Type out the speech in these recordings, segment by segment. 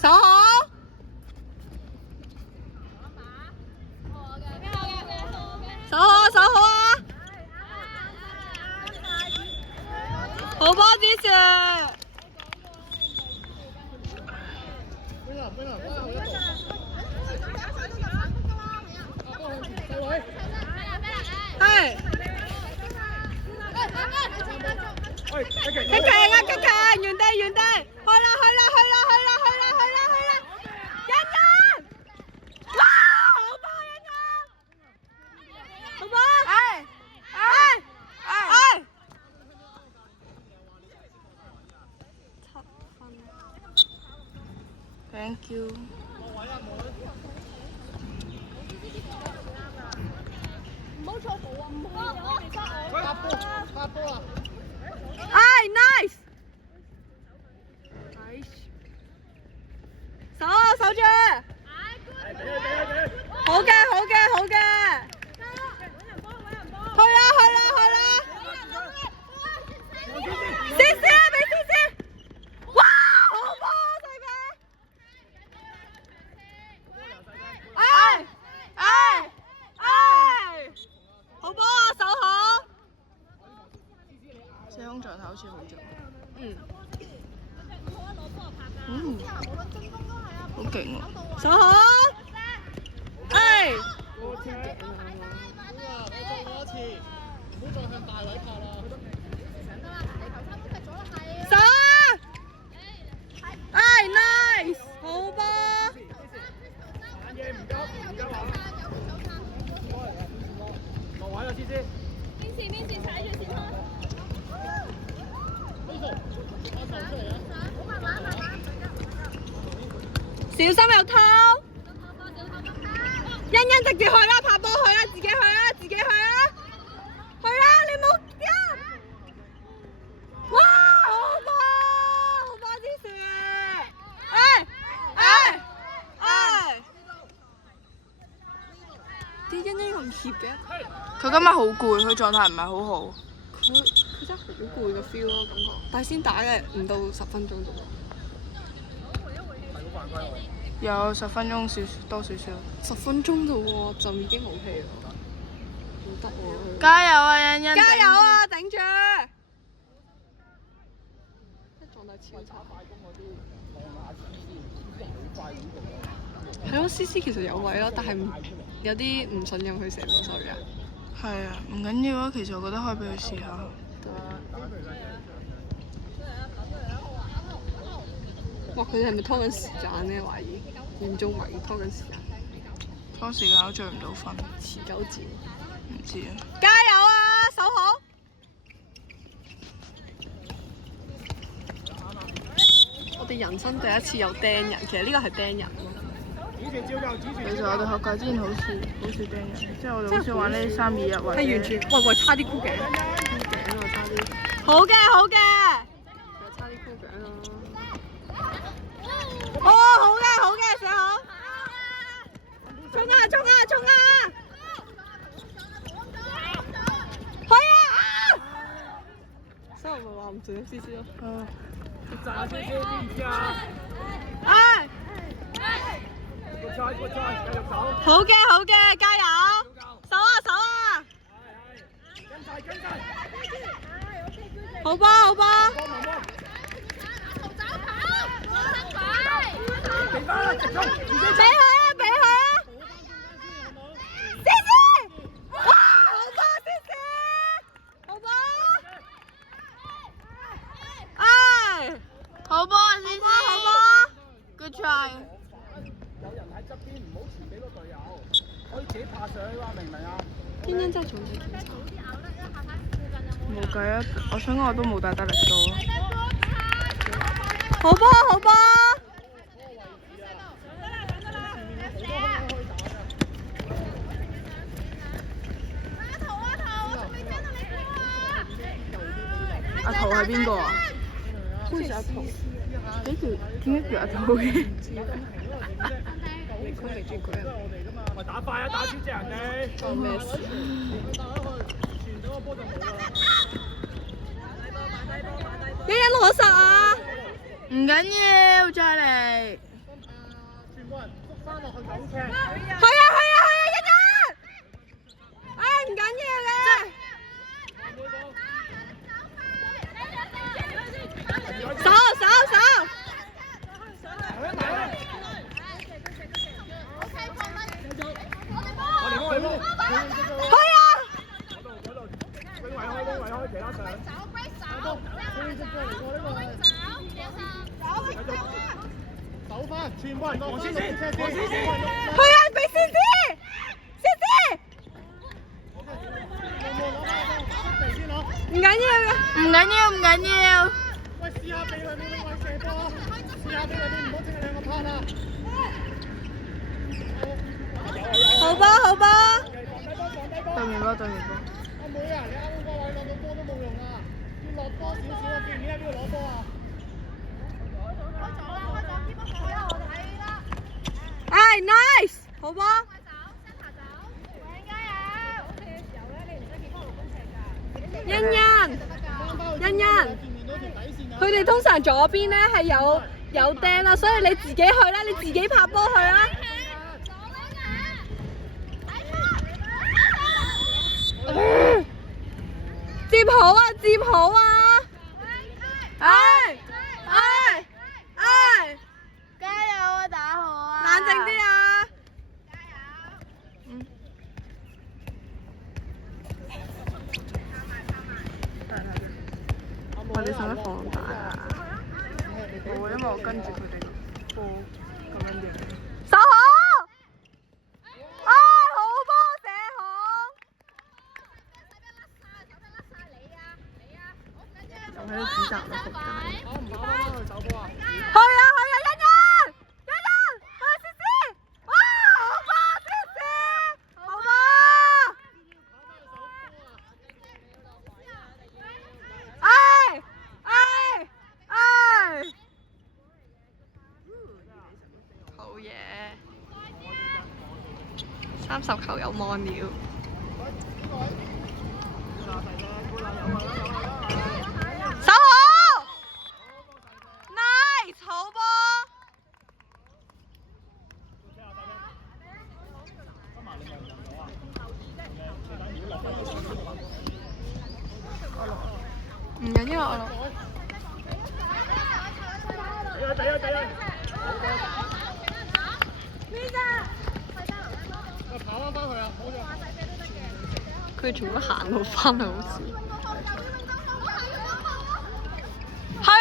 守好。守好，守好啊！好波子樹。係。吉強啊！吉強，原地原地，去啦去啦去啦去啦去啦去啦去啦！欣欣，哇！好波欣欣，好波！哎哎哎！7分。Thank you。唔好錯步啊！唔好啊！發波發波啊！哎 ，nice， 守守住，好嘅好嘅好嘅，去啦去啦去啦，試試啊俾試試，哇好波細嘅，哎哎哎，好波啊守好。四空場好似好咗，好勁喎！守好，哎！我跳頸啊！我做過一次，唔好再向大位拍啦。守啊！哎 ，nice， 好波！玩嘢唔急啊！落位啦，思思。邊時踩住先啦。小心有偷，欣欣直接去啦，拍波去啦，自己去啦，自己去啦，去啦，你冇呀！哇，好波，好波之樹，哎哎哎！啲欣欣咁怯嘅，佢今日好攰，佢狀態唔係好好。佢真係好攰嘅 feel 咯，感覺。但係先打嘅唔到10分鐘啫喎。有10分鐘多少少。10分鐘啫喎，就已經冇氣啦。唔得喎。加油啊，欣欣！加油啊，頂住！狀態超差。係咯，C C 其實有位咯，但係有啲唔信任佢射波手嘅。係啊，唔緊要啊，其實我覺得可以俾佢試下。哇！佢哋係咪拖緊時間咧？懷疑嚴重懷疑拖緊時間。拖時間都追唔到分。持久戰。唔知啊。加油啊！守好。我哋人生第一次有釘人，其實呢個係釘人咯。其實我哋學界之前好少釘人，即係我哋好少玩呢3-2-1或者。係完全，喂，差啲箍頸。箍頸啊！差啲。好嘅好嘅。差啲箍頸啊！哦，好嘅好嘅，射好。衝啊衝啊衝啊！去啊！所以我咪話唔準 C C 咯。炸 C C 知唔知啊？哎！好嘅好嘅，加油！守啊守啊！好波好波！俾佢啊俾佢啊！ C C， 哇好波 C C， 好波！哎，好波啊 ，C C， 好波 ，Good try。有人喺側邊，唔好傳俾個隊友，可以自己爬上去嘛，明唔明啊？天天真係重視檢查。冇計啊！我想我都冇帶得力到。好波好波！阿圖係邊個啊？好似阿圖。點解叫阿圖嘅？佢未見佢啊！咪打快啊！打穿隻人哋。關咩事？傳到個波就冇啦。欣欣攞實啊！唔緊要，再嚟。一陣。唉，唔緊要嘅。守。去啊！走翻，全部人落翻車先。去啊！俾思思。唔緊要嘅。唔緊要。喂，試下避兩邊位射波啊！試下避兩邊，唔好淨係兩個 part 啊！好波。對面波。阿妹啊，你啱啱嗰位攞到波都冇用啊！要落多少少啊？記唔記得邊度攞波啊？唉 ，nice， 好波。欣，佢哋通常左邊咧係有釘啦，所以你自己去啦，你自己拍波去啦。接好啊！唉，加油啊，打好啊！冷靜啲啊！我哋使乜放大啊？冇，因為我跟住佢哋個波咁樣嘅。守好！唉，好波射好！仲喺度指責我仆街。跑唔跑翻去守波啊？去啊！欣，去思思！哇，好波思思！好波！唉！好嘢！30球有望了。守好 ！Nice， 好波！唔緊要，我落。第一。跑翻去啊！好嘅。佢哋全部都行路翻嚟，好似。去啦！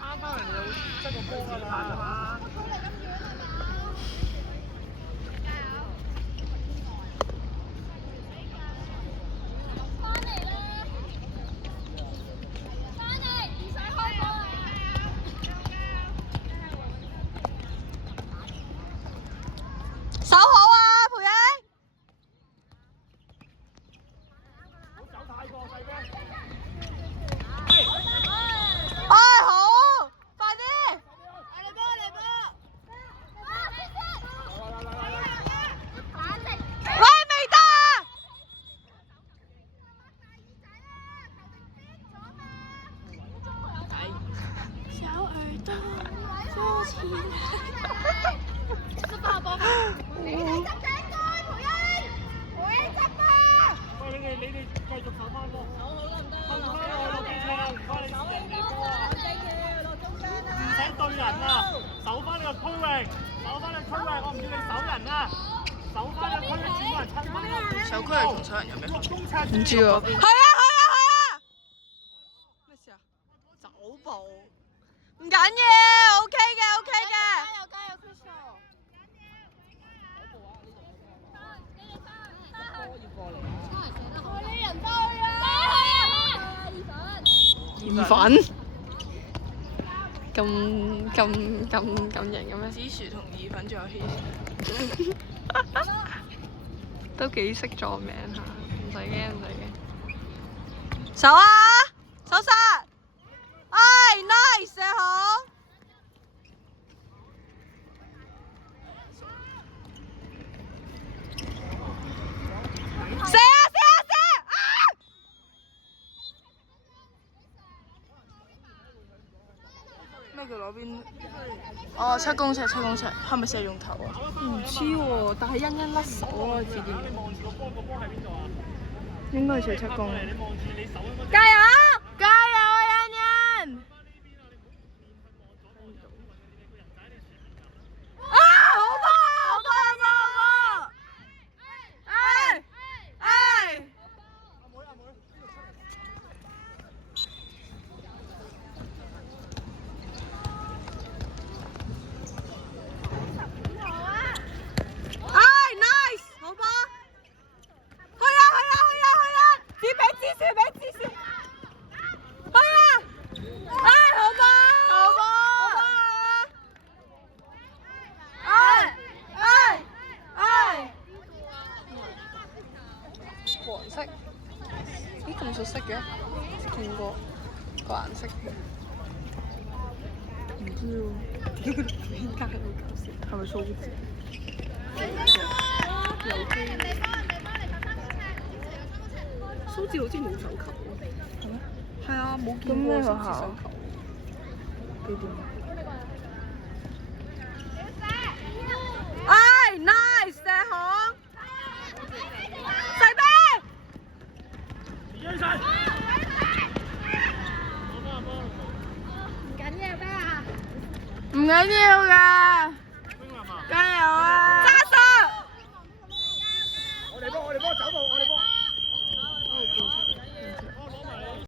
啱翻嚟就執個波㗎啦。守好啊，培英！唔好走太過細嘅。唉，好，快啲！嚟波！喂，未得啊！小耳朵，坐起來。喂，你哋繼續守翻波。守好得唔得？落機車啊！唔該你守人哋波啊！唔使對人啊，守翻你個區域，我唔要你守人啊！守翻個區域，全部人撐翻呢個。守區域同守人有咩分別？唔知喎。去啊！咩事啊？走步，唔緊要 ，OK 嘅。加油 ，Crystal！意粉咁型嘅咩？紫薯同意粉仲有希都幾識撞名下，唔使驚。守啊！守實！唉 ，nice 射好！射啊！咩叫攞邊？哦，7公尺，係咪射用頭啊？唔知喎，但係欣欣甩手啊，自己。你望住個波，個波喺邊度啊？應該係射7公。你望住你手嗰個。加油！加油啊，欣欣！啊，好波！nice， 好波！去啊！指示！去啊！好波！黃色，咦咁熟悉嘅？見過個顏色。唔知喎，點解點解好搞笑？係咪數字？有機。蘇志好似冇手球喎。係咩？係啊，冇見過蘇志手球。幾點？nice， 射行。細啤。唔緊要㗎，加油啊！